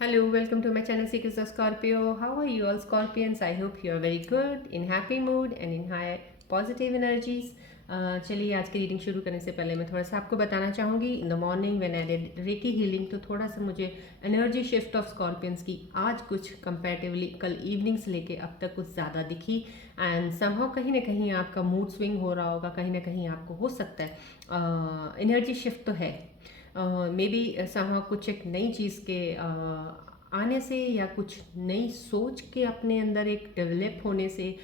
Hello, welcome to my channel Secrets of Scorpio. How are you all Scorpions? I hope you are very good, in happy mood and in high positive energies. चलिए आज की reading शुरू करने से पहले मैं थोड़ा सा आपको बताना चाहूँगी इन the morning when I did recce healing तो थोड़ा सा मुझे एनर्जी शिफ्ट ऑफ स्कॉर्पियंस की आज कुछ कंपैरेटिवली कल इवनिंग से लेके अब तक कुछ ज़्यादा दिखी एंड समहाउ कहीं ना कहीं आपका मूड स्विंग हो रहा होगा, कहीं ना कहीं आपको हो सकता है एनर्जी शिफ्ट तो है मे बी समहाउ कुछ एक नई चीज़ के आने से या कुछ नई सोच के अपने अंदर एक डेवलप होने से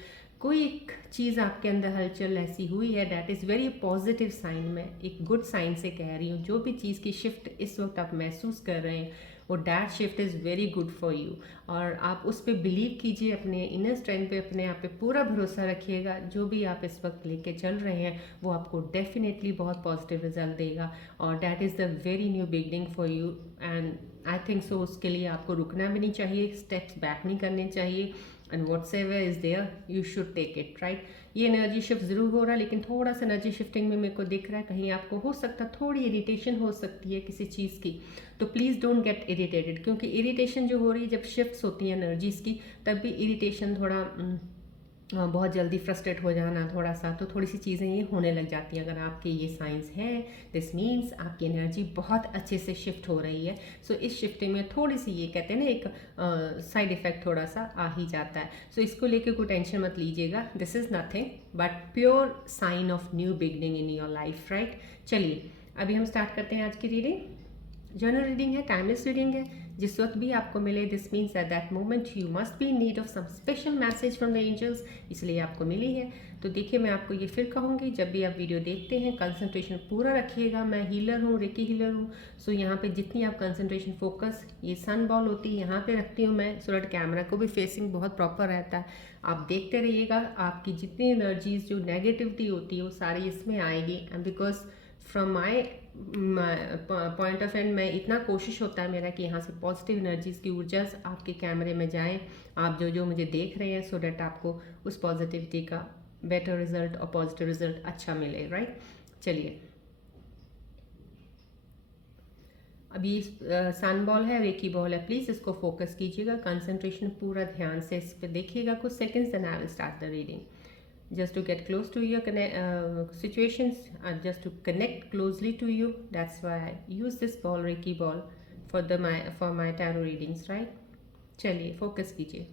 कोई एक चीज़ आपके अंदर हलचल ऐसी हुई है that is very positive sign. मैं एक गुड साइन से कह रही हूँ। जो भी चीज़ की शिफ्ट इस वक्त आप महसूस कर रहे हैं वो that shift is very good for you और आप उस पर बिलीव कीजिए, अपने इनर स्ट्रेंथ पे अपने आप पे पूरा भरोसा रखिएगा। जो भी आप इस वक्त लेके चल रहे हैं वो आपको डेफिनेटली बहुत पॉजिटिव रिजल्ट देगा और that is the very new beginning for you and I think so उसके लिए आपको रुकना भी नहीं चाहिए, स्टेप्स बैक नहीं करने चाहिए and whatsoever is there you should take it right. ये एनर्जी शिफ्ट ज़रूर हो रहा है लेकिन थोड़ा सा एनर्जी शिफ्टिंग में मेरे को दिख रहा है कहीं आपको हो सकता थोड़ी इरिटेशन हो सकती है किसी चीज़ की, तो प्लीज़ डोंट गेट इरिटेटेड क्योंकि इरिटेशन जो हो रही है जब शिफ्ट्स होती हैं एनर्जीज़ की तब भी इरिटेशन थोड़ा बहुत जल्दी फ्रस्ट्रेट हो जाना थोड़ा सा, तो थोड़ी सी चीज़ें ये होने लग जाती हैं। अगर आपके ये साइंस हैं दिस मीन्स आपकी एनर्जी बहुत अच्छे से शिफ्ट हो रही है। सो इस शिफ्टिंग में थोड़ी सी ये कहते हैं ना एक साइड इफ़ेक्ट थोड़ा सा आ ही जाता है। सो इसको लेके कोई टेंशन मत लीजिएगा, this is nothing but pure sign of new beginning in your life right. चलिए अभी हम स्टार्ट करते हैं आज की रीडिंग। जनरल रीडिंग है, टाइमलेस रीडिंग है। जिस वक्त भी आपको मिले this means at that moment you must be in need of some special message from the angels, इसलिए आपको मिली है। तो देखिए मैं आपको ये फिर कहूँगी जब भी आप वीडियो देखते हैं कंसंट्रेशन पूरा रखिएगा। मैं हीलर हूँ, रेकी हीलर हूँ। सो यहाँ पे जितनी आप कंसंट्रेशन फोकस ये सन बॉल होती है यहाँ पे रखती हूँ मैं, सो दैट कैमरा को भी फेसिंग बहुत प्रॉपर रहता है। आप देखते रहिएगा, आपकी जितनी एनर्जीज जो नेगेटिविटी होती है वो सारी इसमें आएगी and because from my point of and मैं इतना कोशिश होता है मेरा कि यहाँ से पॉजिटिव एनर्जीज़ की ऊर्जा आपके कैमरे में जाए, आप जो जो मुझे देख रहे हैं सो डैट आपको उस पॉजिटिविटी का बेटर रिजल्ट और पॉजिटिव रिजल्ट अच्छा मिले राइट। चलिए अभी सन बॉल है, रेकी बॉल है, प्लीज़ इसको फोकस कीजिएगा, कंसंट्रेशन पूरा ध्यान से इस पर देखिएगा कुछ seconds then I will start the reading just to get close to your situations and just to connect closely to you. That's why I use this ball, reiki ball, for my tarot readings right। चलिए focus कीजिए।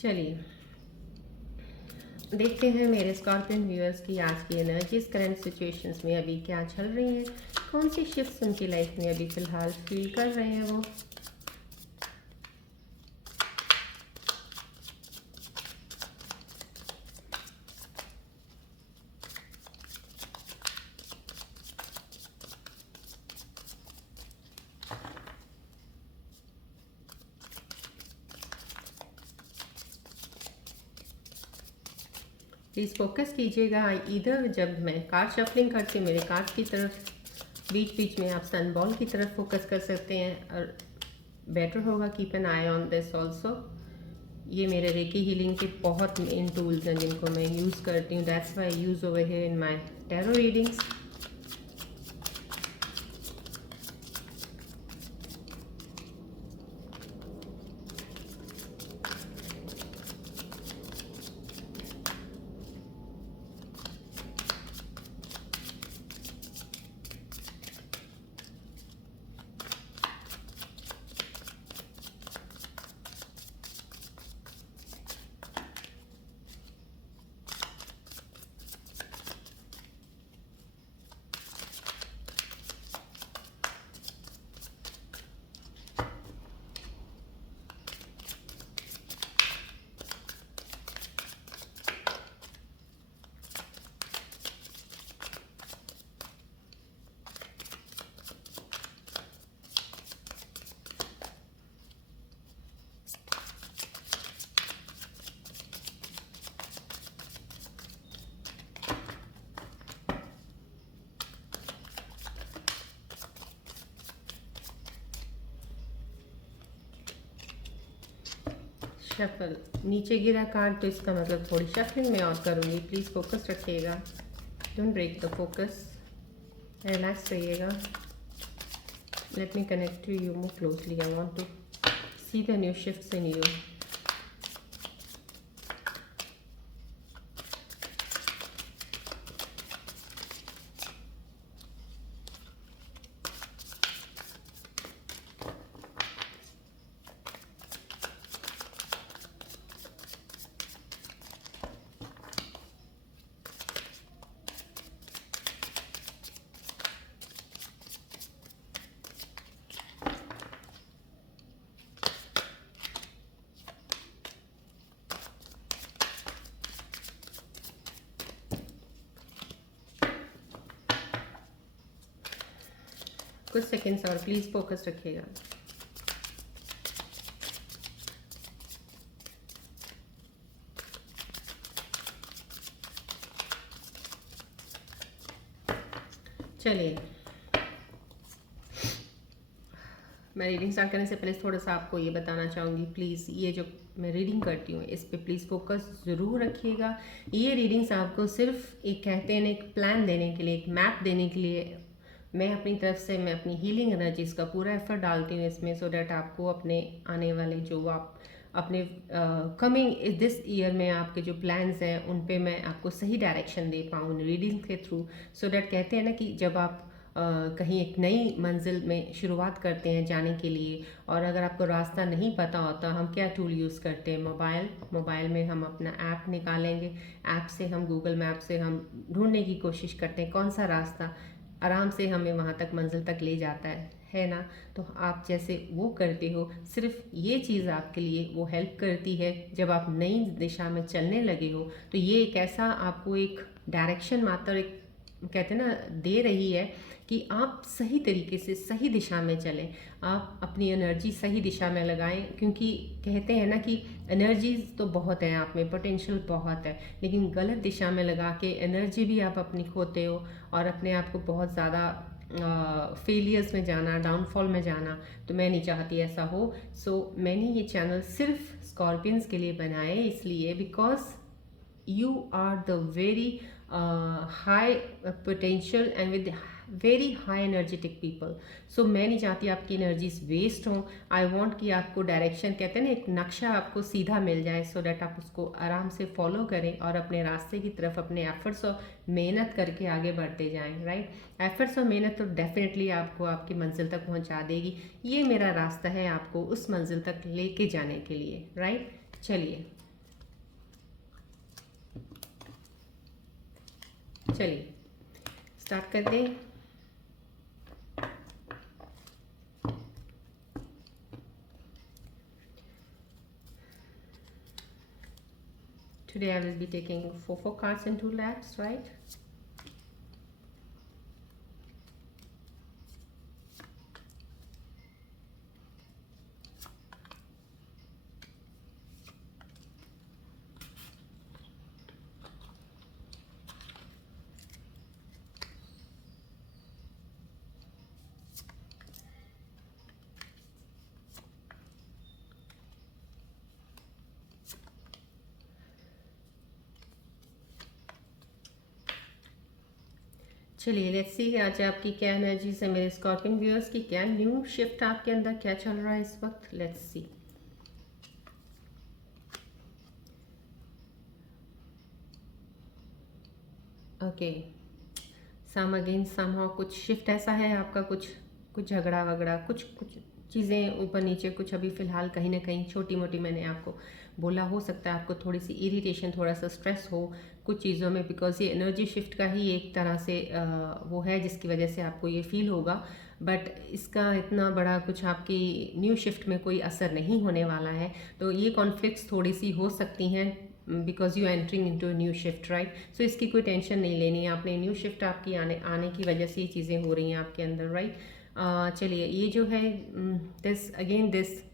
चलिए देखते हैं मेरे scorpion viewers की आज की energies current situations में अभी क्या चल रही हैं, कौन सी शिफ्ट्स उनकी लाइफ में अभी फ़िलहाल फील कर रहे हैं वो। प्लीज़ फोकस कीजिएगा। इधर जब मैं कार्ड शफलिंग करती हूँ मेरे कार्ड की तरफ बीच बीच में आप सन बॉल की तरफ फोकस कर सकते हैं और बेटर होगा keep an I on this also. ये मेरे रेकी हीलिंग के बहुत मेन टूल्स हैं जिनको मैं यूज़ करती हूँ, that's why use over here in my tarot readings. Shuffle नीचे गिरा कार्ड, तो इसका मतलब थोड़ी शफलिंग में और करूँगी। प्लीज़ फोकस रखिएगा, don't break the focus, relax रहिएगा। Let me connect to you more closely, I want to see the new shifts in you. कुछ सेकेंड्स और प्लीज़ फोकस रखिएगा। चलिए, मैं रीडिंग स्टार्ट करने से पहले थोड़ा सा आपको ये बताना चाहूँगी, प्लीज़ ये जो मैं रीडिंग करती हूँ इस पे प्लीज़ फोकस ज़रूर रखिएगा। ये रीडिंग्स आपको सिर्फ एक कहते हैं एक प्लान देने के लिए, एक मैप देने के लिए मैं अपनी तरफ से मैं अपनी हीलिंग एनर्जीज़ का पूरा एफर्ट डालती हूँ इसमें, सो डैट आपको अपने आने वाले जो आप अपने कमिंग दिस ईयर में आपके जो प्लान्स हैं उन पे मैं आपको सही डायरेक्शन दे पाऊँ रीडिंग के थ्रू। सो डैट कहते हैं ना कि जब आप कहीं एक नई मंजिल में शुरुआत करते हैं जाने के लिए, और अगर आपको रास्ता नहीं पता होता, हम क्या टूल यूज़ करते हैं, मोबाइल में हम अपना ऐप निकालेंगे, ऐप से हम गूगल मैप से हम ढूंढने की कोशिश करते हैं कौन सा रास्ता आराम से हमें वहाँ तक मंजिल तक ले जाता है ना। तो आप जैसे वो करते हो, सिर्फ ये चीज़ आपके लिए वो हेल्प करती है जब आप नई दिशा में चलने लगे हो, तो ये एक ऐसा आपको एक डायरेक्शन मात्र एक कहते हैं ना दे रही है कि आप सही तरीके से सही दिशा में चलें, आप अपनी एनर्जी सही दिशा में लगाएं, क्योंकि कहते हैं ना कि एनर्जीज तो बहुत है आप में, पोटेंशियल बहुत है, लेकिन गलत दिशा में लगा के एनर्जी भी आप अपनी खोते हो और अपने आप को बहुत ज़्यादा फेलियर्स में जाना, डाउनफॉल में जाना, तो मैं नहीं चाहती ऐसा हो। सो मैंने ये चैनल सिर्फ स्कॉर्पियंस के लिए बनाए, इसलिए because you are the very high potential and with very high energetic people. So मैं नहीं चाहती आपकी एनर्जीज वेस्ट हों। आई वॉन्ट कि आपको डायरेक्शन कहते हैं ना एक नक्शा आपको सीधा मिल जाए, सो डैट आप उसको आराम से फॉलो करें और अपने रास्ते की तरफ अपने एफर्ट्स और मेहनत करके आगे बढ़ते जाएं। राइट, एफर्ट्स और मेहनत तो डेफिनेटली आपको आपकी मंजिल तक पहुंचा देगी। ये मेरा रास्ता है आपको उस मंजिल तक लेके जाने के लिए। राइट, चलिए स्टार्ट कर दें। Today I will be taking four cards in 2 laps, right? चलिए लेट्स सी आज आपकी क्या एनर्जीज है मेरे स्कॉर्पियन व्यूअर्स की, क्या न्यू शिफ्ट आपके अंदर क्या चल रहा है इस वक्त। Let's see. Okay, some again somehow कुछ शिफ्ट ऐसा है आपका, कुछ झगड़ा वगड़ा, कुछ चीज़ें ऊपर नीचे, कुछ अभी फ़िलहाल कहीं ना कहीं छोटी मोटी मैंने आपको बोला, हो सकता है आपको थोड़ी सी इरिटेशन, थोड़ा सा स्ट्रेस हो कुछ चीज़ों में, बिकॉज ये एनर्जी शिफ्ट का ही एक तरह से वो है जिसकी वजह से आपको ये फील होगा। बट इसका इतना बड़ा कुछ आपकी न्यू शिफ्ट में कोई असर नहीं होने वाला है, तो ये कॉन्फ्लिक्ट्स थोड़ी सी हो सकती हैं because you entering into new shift. Right, so इसकी कोई टेंशन नहीं लेनी है आपने, न्यू शिफ्ट आपकी आने की वजह से ये चीज़ें हो रही हैं आपके अंदर। राइट, चलिए ये जो है this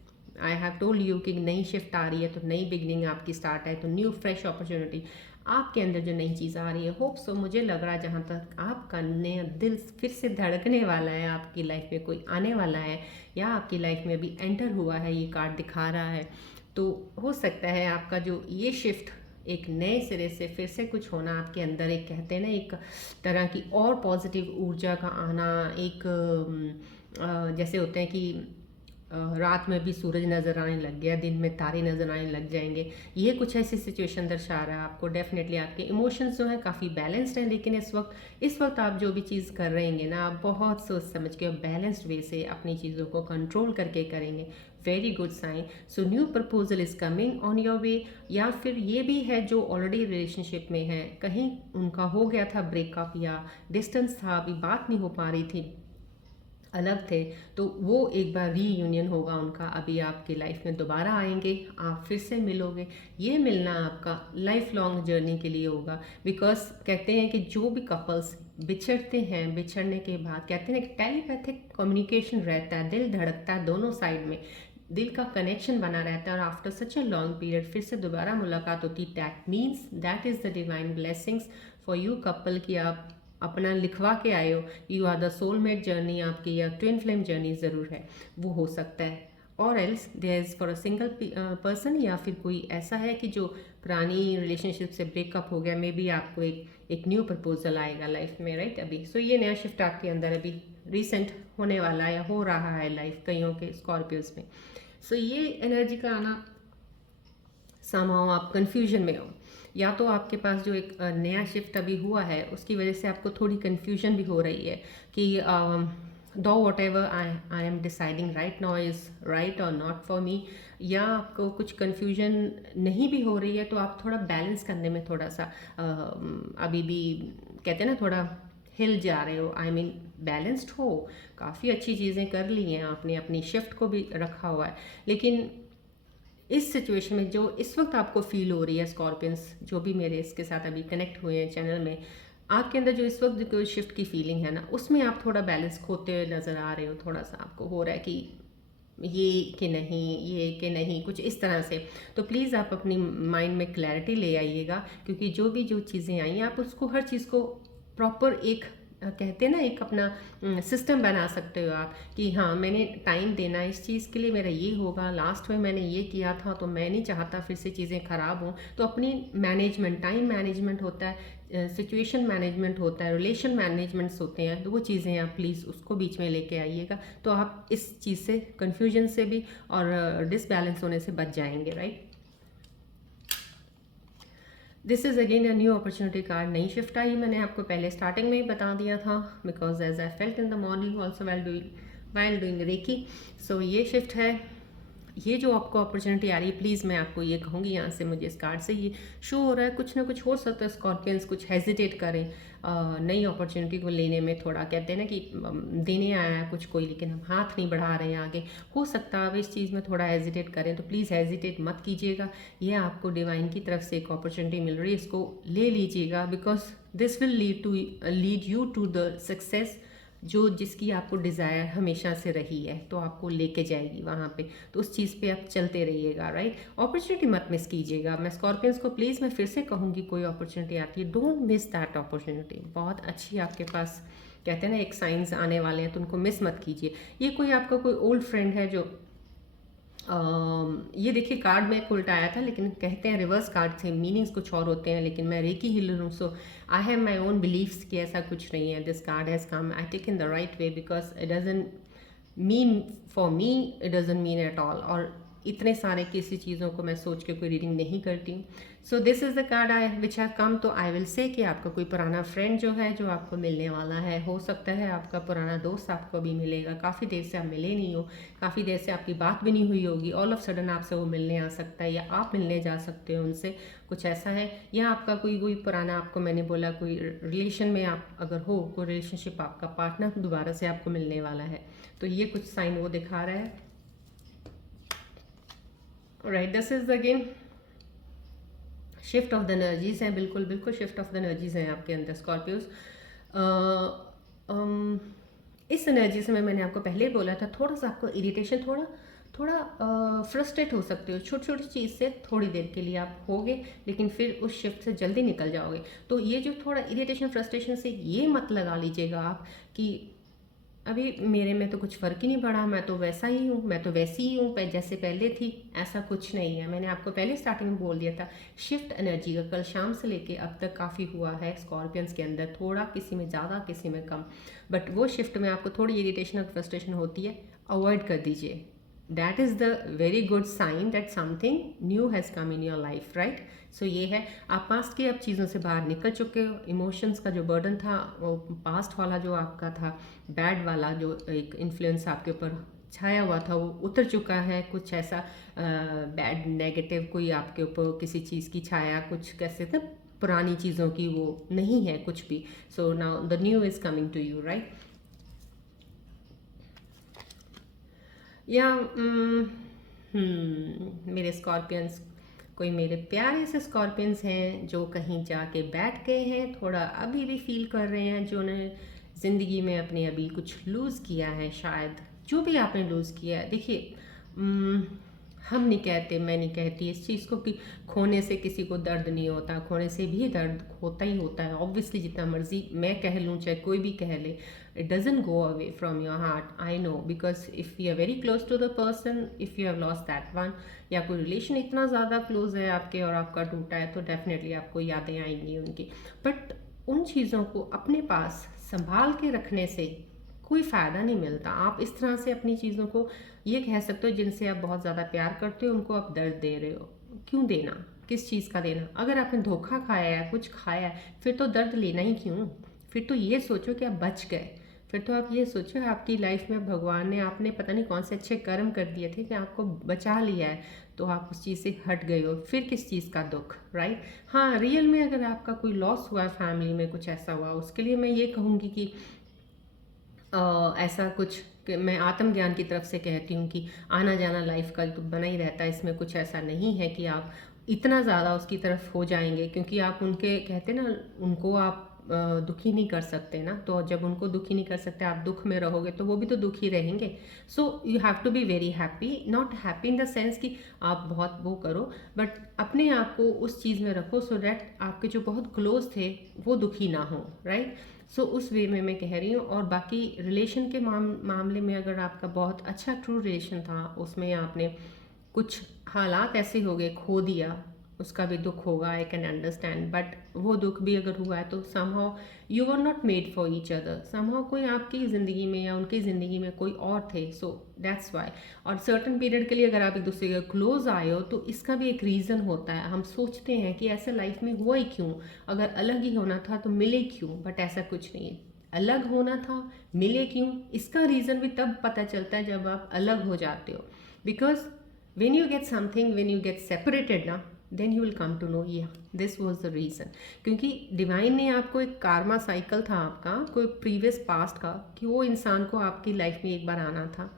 I have told you कि नई शिफ्ट आ रही है, तो नई बिगनिंग आपकी स्टार्ट है, तो न्यू फ्रेश अपॉर्चुनिटी आपके अंदर जो नई चीज़ आ रही है। होप सो, मुझे लग रहा है जहाँ तक आपका नया दिल फिर से धड़कने वाला है, आपकी लाइफ में कोई आने वाला है या आपकी लाइफ में अभी एंटर हुआ है, ये कार्ड दिखा रहा है। तो हो सकता है आपका जो ये शिफ्ट एक नए सिरे से फिर से कुछ होना, आपके अंदर एक कहते हैं ना एक तरह की और पॉजिटिव ऊर्जा का आना, एक जैसे होते हैं कि रात में भी सूरज नज़र आने लग गया, दिन में तारे नज़र आने लग जाएंगे। ये कुछ ऐसी सिचुएशन दर्शा रहा है आपको। डेफिनेटली आपके इमोशंस जो हैं काफ़ी बैलेंस्ड हैं, लेकिन इस वक्त आप जो भी चीज़ कर रहे हैं ना, आप बहुत सोच समझ के और बैलेंस्ड वे से अपनी चीज़ों को कंट्रोल करके करेंगे। Very good sign. So new proposal is coming on your way. या फिर ये भी है जो ऑलरेडी रिलेशनशिप में है, कहीं उनका हो गया था ब्रेकअप या डिस्टेंस था, अभी बात नहीं हो पा रही थी, अलग थे, तो वो एक बार रीयूनियन होगा उनका, अभी आपकी लाइफ में दोबारा आएंगे, आप फिर से मिलोगे। ये मिलना आपका लाइफ लॉन्ग जर्नी के लिए होगा। बिकॉज कहते हैं कि जो भी कपल्स बिछड़ते हैं, बिछड़ने के बाद कहते हैं कि टेलीपैथिक कम्युनिकेशन रहता है, दिल धड़कता है दोनों साइड में, दिल का कनेक्शन बना रहता है, और after such a long period फिर से दोबारा मुलाकात होती। That means that is the divine blessings for you couple कि आप अपना लिखवा के आए हो। You are the soulmate journey आपकी, या ट्विन फ्लेम जर्नी ज़रूर है, वो हो सकता है। और else there is for a single person, या फिर कोई ऐसा है कि जो पुरानी रिलेशनशिप से ब्रेकअप हो गया, मे बी आपको एक न्यू प्रपोजल आएगा लाइफ में, राइट। अभी सो ये नया शिफ्ट आपके अंदर अभी रिसेंट होने वाला है या हो रहा है लाइफ कईयों के स्कॉर्पियोज में। सो ये एनर्जी का आना, समहाउ आप कन्फ्यूजन में हो, या तो आपके पास जो एक नया शिफ्ट अभी हुआ है उसकी वजह से आपको थोड़ी कन्फ्यूजन भी हो रही है कि दो what ever I am deciding right now is right और नॉट फॉर मी, या आपको कुछ कन्फ्यूजन नहीं भी हो रही है, तो आप थोड़ा बैलेंस करने में थोड़ा सा अभी भी कहते हैं ना थोड़ा हिल जा रहे हो। आई मीन बैलेंस्ड हो, काफ़ी अच्छी चीज़ें कर ली हैं आपने, अपनी शिफ्ट को भी रखा हुआ है, लेकिन इस सिचुएशन में जो इस वक्त आपको फील हो रही है स्कॉर्पियंस, जो भी मेरे इसके साथ अभी कनेक्ट हुए हैं चैनल में, आपके अंदर जो इस वक्त जो शिफ्ट की फीलिंग है ना, उसमें आप थोड़ा बैलेंस खोते हुए नज़र आ रहे हो। थोड़ा सा आपको हो रहा है कि ये कि नहीं, ये कि नहीं, कुछ इस तरह से। तो प्लीज़ आप अपनी माइंड में क्लैरिटी ले आइएगा, क्योंकि जो चीज़ें आई हैं आप उसको, हर चीज़ को प्रॉपर एक कहते हैं ना एक अपना सिस्टम बना सकते हो आप कि हाँ मैंने टाइम देना है इस चीज़ के लिए, मेरा ये होगा, लास्ट में मैंने ये किया था तो मैं नहीं चाहता फिर से चीज़ें ख़राब हों। तो अपनी मैनेजमेंट, टाइम मैनेजमेंट होता है, सिचुएशन मैनेजमेंट होता है, रिलेशन मैनेजमेंट्स होते हैं, तो वो चीज़ें आप प्लीज़ उसको बीच में लेके आइएगा, तो आप इस चीज़ से, कन्फ्यूजन से भी और डिसबैलेंस होने से बच जाएंगे, right. This is again a new opportunity card. नई शिफ्ट आई, मैंने आपको पहले स्टार्टिंग में ही बता दिया था, because as I felt in the morning also while doing reiki. So ये शिफ्ट है, ये जो आपको अपॉर्चुनिटी आ रही है, प्लीज़ मैं आपको ये कहूँगी, यहाँ से मुझे इस कार्ड से ये शो हो रहा है कुछ ना कुछ हो सकता है स्कॉर्पियंस कुछ हेजिटेट करें नई अपॉर्चुनिटी को लेने में। थोड़ा कहते हैं ना कि देने आया है कुछ कोई, लेकिन हम हाथ नहीं बढ़ा रहे हैं आगे, हो सकता है आप इस चीज़ में थोड़ा हेजिटेट करें, तो प्लीज़ हेजिटेट मत कीजिएगा। ये आपको डिवाइन की तरफ से एक अपॉर्चुनिटी मिल रही है, इसको ले लीजिएगा, because this will lead you to the success, जो जिसकी आपको डिज़ायर हमेशा से रही है, तो आपको लेके जाएगी वहाँ पे, तो उस चीज़ पे आप चलते रहिएगा, राइट। अपॉर्चुनिटी मत मिस कीजिएगा। मैं स्कॉर्पियंस को प्लीज़ मैं फिर से कहूँगी, कोई अपॉर्चुनिटी आती है, डोंट मिस दैट अपॉर्चुनिटी। बहुत अच्छी आपके पास कहते हैं ना एक साइंस आने वाले हैं, तो उनको मिस मत कीजिए। ये कोई आपका कोई ओल्ड फ्रेंड है जो ये देखिए कार्ड में उल्टा आया था, लेकिन कहते हैं रिवर्स कार्ड थे, मीनिंग्स कुछ और होते हैं, लेकिन मैं रेकी हीलर हूँ, so I have my own believes कि ऐसा कुछ नहीं है। This card has come, I take in the right way, because it doesn't mean for me, it doesn't mean at all, और इतने सारे किसी चीज़ों को मैं सोच के कोई रीडिंग नहीं करती। So this is the card I which have come. तो आई विल से कि आपका कोई पुराना फ्रेंड जो है जो आपको मिलने वाला है, हो सकता है आपका पुराना दोस्त आपको भी मिलेगा, काफ़ी देर से आप मिले नहीं हो, काफ़ी देर से आपकी बात भी नहीं हुई होगी, ऑल ऑफ सडन आपसे वो मिलने आ सकता है, या आप मिलने जा सकते हो उनसे, कुछ ऐसा है। या आपका कोई पुराना, आपको मैंने बोला कोई रिलेशन में आप अगर हो, कोई रिलेशनशिप, आपका पार्टनर दोबारा से आपको मिलने वाला है, तो ये कुछ साइन वो दिखा रहा है, right. This is again shift of the energies हैं, बिल्कुल बिल्कुल शिफ्ट ऑफ द एनर्जीज हैं आपके अंदर स्कॉर्पियोज। इस एनर्जी से मैंने आपको पहले ही बोला था, थोड़ा सा आपको इरिटेशन, थोड़ा फ्रस्ट्रेट हो सकते हो, छोटी छोटी चीज़ से थोड़ी देर के लिए आप होगे, लेकिन फिर उस शिफ्ट से जल्दी निकल जाओगे। तो ये जो थोड़ा इरिटेशन फ्रस्ट्रेशन से ये मत लगा लीजिएगा आप कि अभी मेरे में तो कुछ फ़र्क ही नहीं पड़ा, मैं तो वैसा ही हूँ, मैं तो वैसी ही हूँ जैसे पहले थी। ऐसा कुछ नहीं है, मैंने आपको पहले स्टार्टिंग में बोल दिया था। शिफ्ट एनर्जी का कल शाम से लेके अब तक काफ़ी हुआ है स्कॉर्पियंस के अंदर, थोड़ा किसी में ज़्यादा किसी में कम, बट वो शिफ्ट में आपको थोड़ी इरिटेशन और फ्रस्ट्रेशन होती है, अवॉइड कर दीजिए। That is the very good sign that something new has come in your life, right. So ये है, आप पास्ट के अब चीज़ों से बाहर निकल चुके हो। इमोशंस का जो बर्डन था, वो पास्ट वाला जो आपका था, बैड वाला जो एक इन्फ्लुएंस आपके ऊपर छाया हुआ था, वो उतर चुका है। कुछ ऐसा बैड नेगेटिव कोई आपके ऊपर किसी चीज़ की छाया, कुछ कैसे थे पुरानी चीज़ों की, वो नहीं है कुछ भी। So now the new is coming to you, right. या मेरे स्कॉर्पियंस, कोई मेरे प्यारे से स्कॉर्पियंस हैं जो कहीं जाके बैठ गए हैं, थोड़ा अभी भी फील कर रहे हैं, जो उन्हें ज़िंदगी में अपने अभी कुछ लूज़ किया है शायद। जो भी आपने लूज़ किया है, देखिए, हम नहीं कहते, मैं नहीं कहती इस चीज़ को कि खोने से किसी को दर्द नहीं होता, खोने से भी दर्द होता ही होता है ऑब्वियसली। जितना मर्जी मैं कह लूँ, चाहे कोई भी कह ले, it doesn't go away from your heart. I know, because if you are very close to the person, if you have lost that one, या कोई रिलेशन इतना ज़्यादा क्लोज है आपके और आपका टूटा है, तो डेफिनेटली आपको यादें आएंगी उनकी। बट उन चीज़ों को अपने पास संभाल के रखने से कोई फ़ायदा नहीं मिलता। आप इस तरह से अपनी चीज़ों को, ये कह सकते हो जिनसे आप बहुत ज़्यादा प्यार करते हो, उनको आप दर्द दे रहे हो। क्यों देना, किस चीज़ का देना? अगर आपने धोखा खाया है, कुछ खाया है, फिर तो दर्द लेना ही क्यों? फिर तो ये सोचो कि आप बच गए। फिर तो आप ये सोचो आपकी लाइफ में भगवान ने, आपने पता नहीं कौन से अच्छे कर्म कर दिए थे कि आपको बचा लिया है, तो आप उस चीज़ से हट गए हो। फिर किस चीज़ का दुख, राइट। हाँ, रियल में अगर आपका कोई लॉस हुआ है, फैमिली में कुछ ऐसा हुआ, उसके लिए मैं ये कहूँगी कि ऐसा कुछ कि मैं आत्मज्ञान की तरफ से कहती हूँ कि आना जाना लाइफ का तो बना ही रहता है, इसमें कुछ ऐसा नहीं है कि आप इतना ज़्यादा उसकी तरफ हो जाएंगे, क्योंकि आप उनके कहते ना, उनको आप दुखी नहीं कर सकते ना। तो जब उनको दुखी नहीं कर सकते, आप दुख में रहोगे तो वो भी तो दुखी रहेंगे। So you have to be very happy, not happy in the sense कि आप बहुत वो करो, बट अपने आप को उस चीज़ में रखो सो डैट आपके जो बहुत क्लोज थे वो दुखी ना हो, राइट। सो उस वे में मैं कह रही हूँ। और बाकी रिलेशन के मामले में, अगर आपका बहुत अच्छा ट्रू रिलेशन था, उसमें आपने कुछ हालात ऐसे हो गए, खो दिया, उसका भी दुख होगा, आई कैन अंडरस्टैंड। बट वो दुख भी अगर हुआ है तो somehow you are not made for each other, somehow कोई आपकी ज़िंदगी में या उनकी ज़िंदगी में कोई और थे, सो दैट्स वाई। और सर्टन पीरियड के लिए अगर आप एक दूसरे के क्लोज आए हो, तो इसका भी एक रीज़न होता है। हम सोचते हैं कि ऐसे लाइफ में हुआ ही क्यों, अगर अलग ही होना था तो मिले क्यों, बट ऐसा कुछ नहीं है। अलग होना था, मिले क्यों, इसका रीज़न भी तब पता चलता है जब आप अलग हो जाते हो। Because when you get something, when you get separated ना, then you will come to know yeah this was the reason। क्योंकि डिवाइन ने आपको एक कार्मा साइकिल था आपका, कोई प्रीवियस पास्ट का, कि वो इंसान को आपकी लाइफ में एक बार आना था।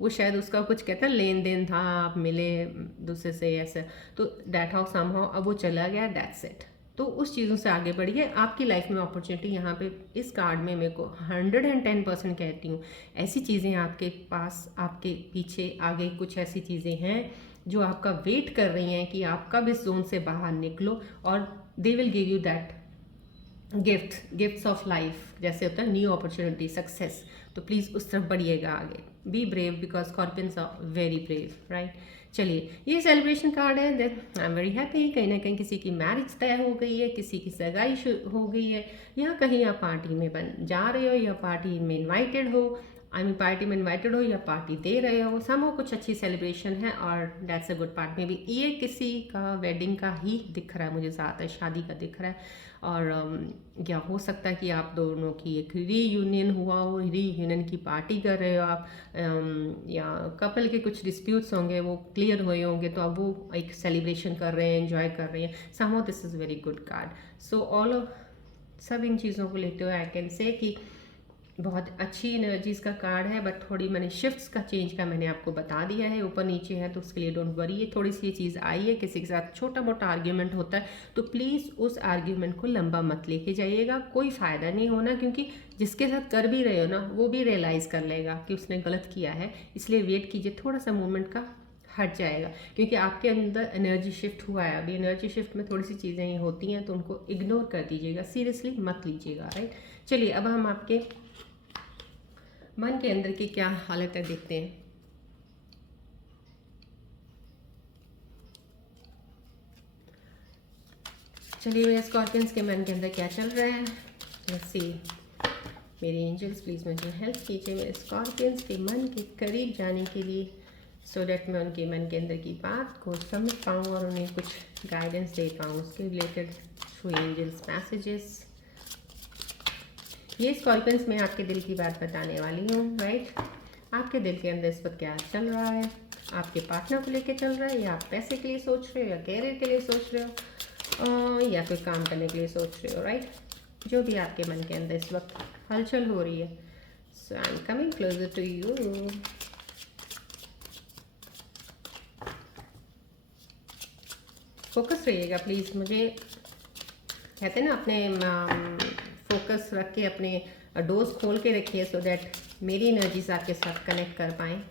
वो शायद उसका कुछ कहता है लेन देन था, आप मिले दूसरे से ऐसे, तो डैट हाउ सम हाउ अब वो चला गया, दैट्स इट। तो उस चीज़ों से आगे बढ़िए। आपकी लाइफ में अपॉर्चुनिटी यहाँ पे इस कार्ड में मेरे को 110% कहती हूँ, ऐसी चीज़ें आपके पास, आपके पीछे आगे कुछ ऐसी चीज़ें हैं जो आपका वेट कर रही हैं कि आप कब इस जोन से बाहर निकलो, और they will give you that gifts of life, जैसे होता है न्यू अपॉर्चुनिटी, सक्सेस। तो प्लीज़ उस तरफ बढ़िएगा आगे। Be brave, because scorpions are very brave, right. चलिए, ये सेलिब्रेशन कार्ड है, that I am very happy. कहीं ना कहीं किसी की मैरिज तय हो गई है, किसी की सगाई हो गई है, या कहीं आप पार्टी में बन जा रहे हो, या पार्टी में इन्वाइटेड हो, आई मीन पार्टी में इन्वाइटेड हो या पार्टी दे रहे हो, समो कुछ अच्छी सेलिब्रेशन है, और दैट्स अ गुड पार्ट। में भी ये किसी का वेडिंग का ही दिख रहा है मुझे, ज़्यादातर शादी का दिख रहा है। और या हो सकता है कि आप दोनों की एक रीयूनियन हुआ हो, रीयूनियन की पार्टी कर रहे हो आप, या कपल के कुछ डिस्प्यूट्स होंगे वो क्लियर हुए होंगे, तो अब वो एक सेलिब्रेशन कर रहे हैं, एंजॉय कर रहे हैं। Somehow this is very good card. So all सब इन चीज़ों को लेते हुए आई कैन से कि बहुत अच्छी एनर्जीज़ का कार्ड है, बट थोड़ी मैंने शिफ्ट्स का चेंज का मैंने आपको बता दिया है, ऊपर नीचे है, तो उसके लिए डोंट वरी। ये थोड़ी सी ये चीज़ आई है, किसी के साथ छोटा मोटा आर्ग्यूमेंट होता है, तो प्लीज़ उस आर्ग्यूमेंट को लंबा मत लेके जाइएगा, कोई फ़ायदा नहीं होना, क्योंकि जिसके साथ कर भी रहे हो ना, वो भी रियलाइज़ कर लेगा कि उसने गलत किया है। इसलिए वेट कीजिए, थोड़ा सा मूवमेंट का हट जाएगा, क्योंकि आपके अंदर एनर्जी शिफ्ट हुआ है। अभी एनर्जी शिफ्ट में थोड़ी सी चीज़ें ये होती हैं, तो उनको इग्नोर कर दीजिएगा, सीरियसली मत लीजिएगा, राइट। चलिए, अब हम आपके मन के अंदर की क्या हालत है देखते हैं। चलिए मेरे स्कॉर्पियंस के मन के अंदर क्या चल रहा है, लेट्स सी। मेरे एंजल्स प्लीज़ मुझे हेल्प कीजिए मेरे स्कॉर्पियंस के मन के करीब जाने के लिए, सो डैट मैं उनके मन के अंदर की बात को समझ पाऊँ और उन्हें कुछ गाइडेंस दे पाऊँ उसके रिलेटेड थ्रू एंजल्स मैसेजेस। ये स्कॉर्पियंस मैं आपके दिल की बात बताने वाली हूँ, राइट। आपके दिल के अंदर इस वक्त क्या चल रहा है, आपके पार्टनर को लेके चल रहा है, या आप पैसे के लिए सोच रहे हो, या कैरियर के लिए सोच रहे हो, या कोई काम करने के लिए सोच रहे हो, राइट। जो भी आपके मन के अंदर इस वक्त हलचल हो रही है, so I am coming closer to you. Focus रहिएगा प्लीज़। मुझे कहते हैं ना, अपने फोकस रख के अपने डोज खोल के रखिए, सो दैट मेरी एनर्जीज आपके साथ कनेक्ट कर पाएँ।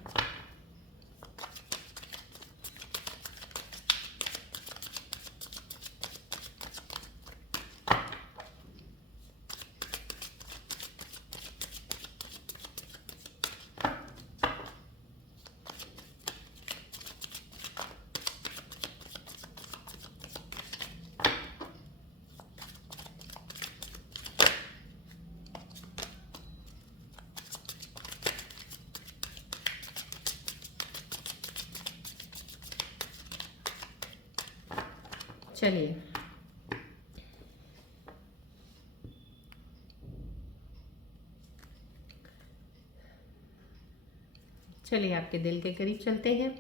चलिए चलिए आपके दिल के करीब चलते हैं।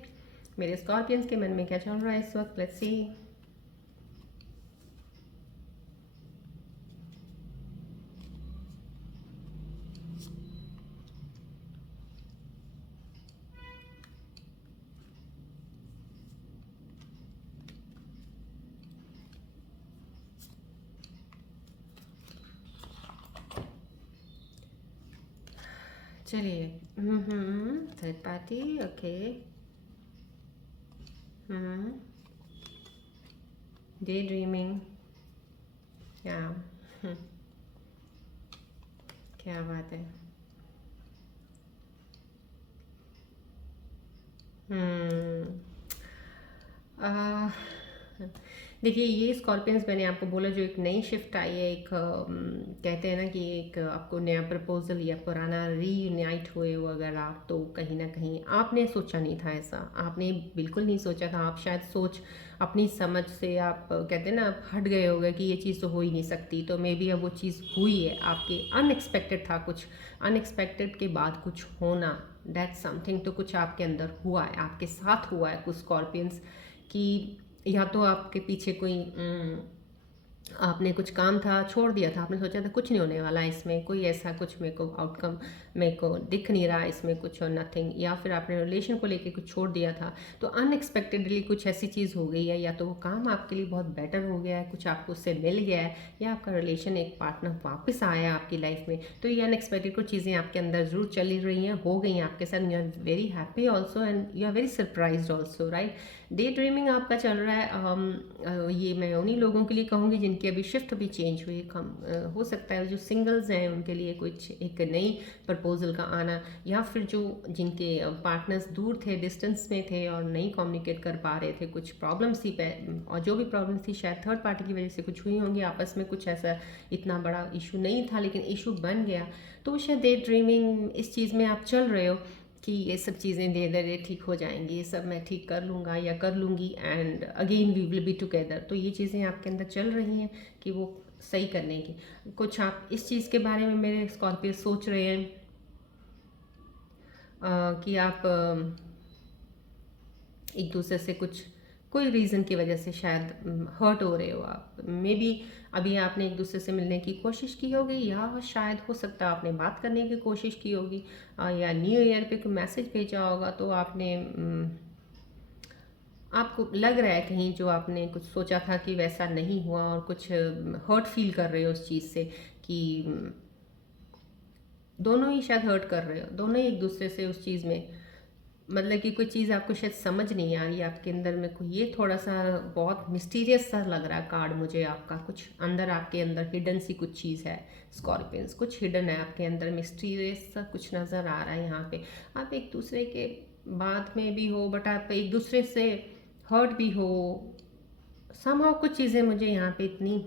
मेरे स्कॉर्पियंस के मन में क्या चल रहा है इस वक्त, लेट्स सी। चलिए, third party, okay. Day dreaming, या क्या बात है। आ, देखिए ये स्कॉर्पियंस, मैंने आपको बोला जो एक नई शिफ्ट आई है, एक कहते हैं ना कि एक आपको नया प्रपोजल या पुराना रीयूनाइट हुए हो अगर आप, तो कहीं ना कहीं आपने सोचा नहीं था ऐसा, आपने बिल्कुल नहीं सोचा था। आप शायद सोच अपनी समझ से आप कहते हैं ना, आप हट गए हो गए कि ये चीज़ तो हो ही नहीं सकती, तो मे बी अब वो चीज़ हुई है आपके, अनएक्सपेक्टेड था कुछ, अनएक्सपेक्टेड के बाद कुछ होना, दैट समथिंग, तो कुछ आपके अंदर हुआ है, आपके साथ हुआ है कुछ स्कॉर्पियंस की। या तो आपके पीछे कोई आपने कुछ काम था छोड़ दिया था, आपने सोचा था कुछ नहीं होने वाला इसमें, कोई ऐसा कुछ मेरे को आउटकम मेरे को दिख नहीं रहा इसमें कुछ, और नथिंग, या फिर आपने रिलेशन को लेके कुछ छोड़ दिया था, तो अनएक्सपेक्टेडली कुछ ऐसी चीज़ हो गई है, या तो वो काम आपके लिए बहुत बेटर हो गया है, कुछ आपको उससे मिल गया है, या आपका रिलेशन, एक पार्टनर वापस आया आपकी लाइफ में, तो ये अनएक्सपेक्टेड कुछ चीज़ें आपके अंदर ज़रूर चली रही हैं, हो गई हैं आपके साथ। You are very happy also and you are very surprise also, right. Day dreaming आपका चल रहा है। ये मैं उन्हीं लोगों के लिए कहूँगी जिनकी अभी शिफ्ट भी चेंज हुई, कम हो सकता है जो सिंगल्स हैं उनके लिए कुछ एक नई प्रपोजल का आना, या फिर जो जिनके पार्टनर्स दूर थे, डिस्टेंस में थे और नहीं कम्युनिकेट कर पा रहे थे, कुछ प्रॉब्लम्स थी, और जो भी प्रॉब्लम्स थी शायद थर्ड पार्टी की वजह से कुछ हुई होंगी आपस में, कुछ ऐसा इतना बड़ा इशू नहीं था लेकिन इशू बन गया, तो शायद डे ड्रीमिंग इस चीज़ में आप चल रहे हो कि ये सब चीज़ें धीरे धीरे ठीक हो जाएंगी, ये सब मैं ठीक कर लूँगा या कर लूँगी, and again we will be together. तो ये चीज़ें आपके अंदर चल रही हैं कि वो सही करने की, कुछ आप इस चीज़ के बारे में मेरे स्कॉर्पियो सोच रहे हैं कि आप एक दूसरे से कुछ कोई रीज़न की वजह से शायद हर्ट हो रहे हो आप, मे बी अभी आपने एक दूसरे से मिलने की कोशिश की होगी, या शायद हो सकता है आपने बात करने की कोशिश की होगी, या न्यू ईयर पे कोई मैसेज भेजा होगा, तो आपने आपको लग रहा है कहीं जो आपने कुछ सोचा था कि वैसा नहीं हुआ, और कुछ हर्ट फील कर रहे हो उस चीज़ से कि दोनों ही शायद हर्ट कर रहे हो, दोनों ही एक दूसरे से उस चीज़ में मतलब कि कोई चीज़ आपको शायद समझ नहीं आ रही है आपके अंदर में, कोई ये थोड़ा सा बहुत मिस्टीरियस सा लग रहा है कार्ड मुझे आपका। कुछ अंदर आपके अंदर हिडन सी कुछ चीज़ है स्कॉर्पियंस, कुछ हिडन है आपके अंदर, मिस्टीरियस सा कुछ नज़र आ रहा है यहाँ पे। आप एक दूसरे के बात में भी हो, बट आप एक दूसरे से हर्ट भी हो समहाउ। कुछ चीज़ें मुझे यहाँ पे इतनी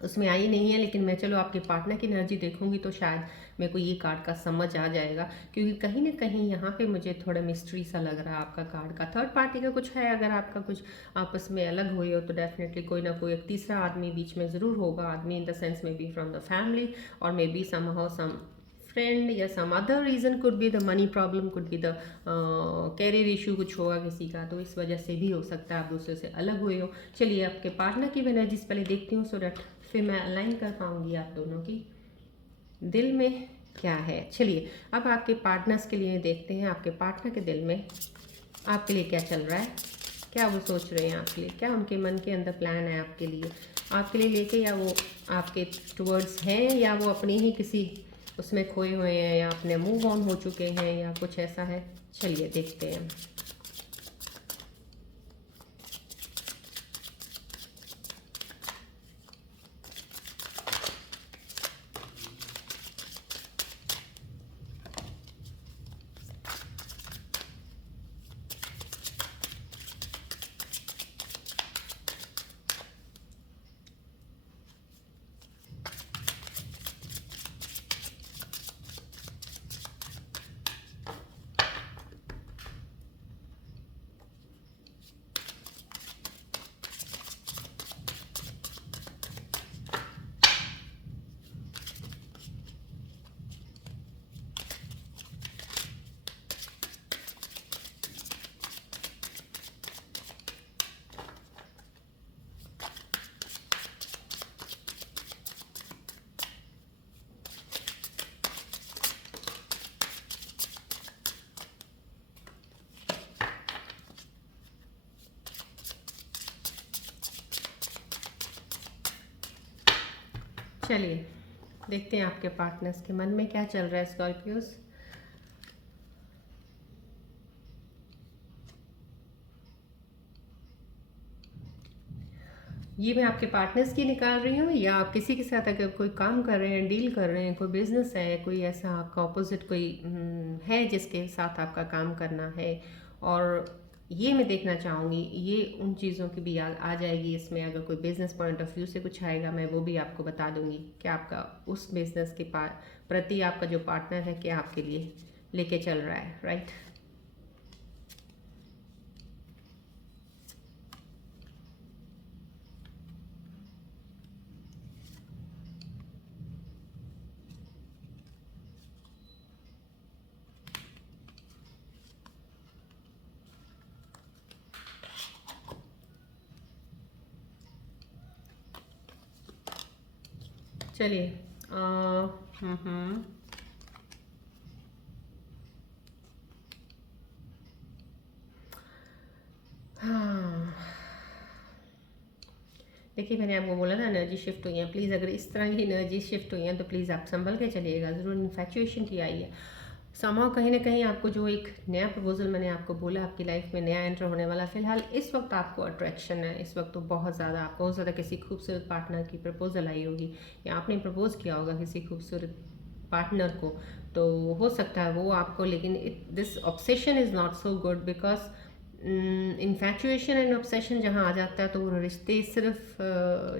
उसमें आई नहीं है, लेकिन मैं चलो आपके पार्टनर की एनर्जी देखूंगी तो शायद मेरे को ये कार्ड का समझ आ जाएगा, क्योंकि कहीं ना कहीं यहाँ पे मुझे थोड़ा मिस्ट्री सा लग रहा है आपका कार्ड का। थर्ड पार्टी का कुछ है, अगर आपका कुछ आपस में अलग हुए हो तो डेफिनेटली कोई ना कोई एक तीसरा आदमी बीच में ज़रूर होगा। आदमी इन द सेंस में बी फ्रॉम द फैमिली, और may be somehow some friend, या some other reason, could be the money problem, could be the career issue कुछ होगा किसी का, तो इस वजह से भी हो सकता है आप दूसरे से अलग हुए हो। चलिए आपके पार्टनर की एनर्जीज पहले देखती हूँ, सो डैट फिर मैं अलाइन कर पाऊंगी आप दोनों की दिल में क्या है। चलिए अब आपके पार्टनर्स के लिए देखते हैं, आपके पार्टनर के दिल में आपके लिए क्या चल रहा है, क्या वो सोच रहे हैं आपके लिए, क्या उनके मन के अंदर प्लान है आपके लिए लेके, या वो आपके टुवर्ड्स हैं, या वो अपनी ही किसी उसमें खोए हुए हैं, या अपने मूव ऑन हो चुके हैं, या कुछ ऐसा है। चलिए देखते हैं। चलिए देखते हैं आपके पार्टनर्स के मन में क्या चल रहा है स्कॉर्पियोस। ये मैं आपके पार्टनर्स की निकाल रही हूँ, या आप किसी के साथ अगर कोई काम कर रहे हैं, डील कर रहे हैं, कोई बिजनेस है, कोई ऐसा आपका ऑपोजिट कोई है जिसके साथ आपका काम करना है। और ये मैं देखना चाहूँगी, ये उन चीज़ों की भी आ जाएगी इसमें। अगर कोई बिजनेस पॉइंट ऑफ व्यू से कुछ आएगा मैं वो भी आपको बता दूंगी कि आपका उस बिजनेस के प्रति आपका जो पार्टनर है क्या आपके लिए लेके चल रहा है, राइट। चलिए हाँ, देखिए मैंने आपको बोला ना एनर्जी शिफ्ट हुई है। प्लीज़ अगर इस तरह की एनर्जी शिफ्ट हुई है तो प्लीज़ आप संभल के चलिएगा। ज़रूर इन्फैचुएशन की आई है समाव, कहीं ना कहीं आपको जो एक नया प्रपोजल मैंने आपको बोला आपकी लाइफ में नया एंटर होने वाला। फिलहाल इस वक्त आपको अट्रैक्शन है, इस वक्त तो बहुत ज़्यादा आपको बहुत ज़्यादा किसी खूबसूरत पार्टनर की प्रपोजल आई होगी, या आपने प्रपोज किया होगा किसी खूबसूरत पार्टनर को। तो हो सकता है वो आपको, लेकिन this obsession is not so good, because infatuation and obsession जहाँ आ जाता है तो वो रिश्ते सिर्फ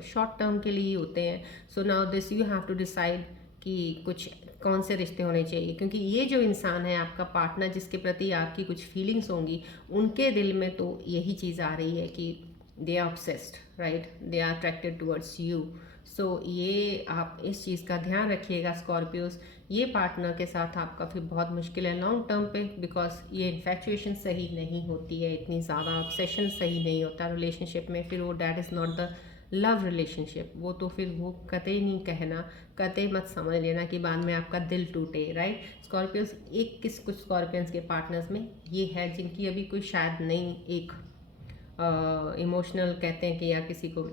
शॉर्ट टर्म के लिए ही होते हैं। So now this you have to decide कि कुछ कौन से रिश्ते होने चाहिए, क्योंकि ये जो इंसान है आपका पार्टनर जिसके प्रति आपकी कुछ फीलिंग्स होंगी, उनके दिल में तो यही चीज़ आ रही है कि they are obsessed, right, they are attracted towards you. So ये आप इस चीज़ का ध्यान रखिएगा स्कॉर्पियोस। ये पार्टनर के साथ आपका फिर बहुत मुश्किल है लॉन्ग टर्म पे, बिकॉज ये इन्फैचुएशन सही नहीं होती है, इतनी ज़्यादा ऑब्सेशन सही नहीं होता रिलेशनशिप में। फिर वो that is not the love relationship, वो तो फिर वो कतई नहीं कहना, कतई मत समझ लेना कि बाद में आपका दिल टूटे, राइट। स्कॉर्पियंस एक कुछ स्कॉर्पियंस के पार्टनर्स में ये है जिनकी अभी कोई शायद नहीं एक इमोशनल कहते हैं कि, या किसी को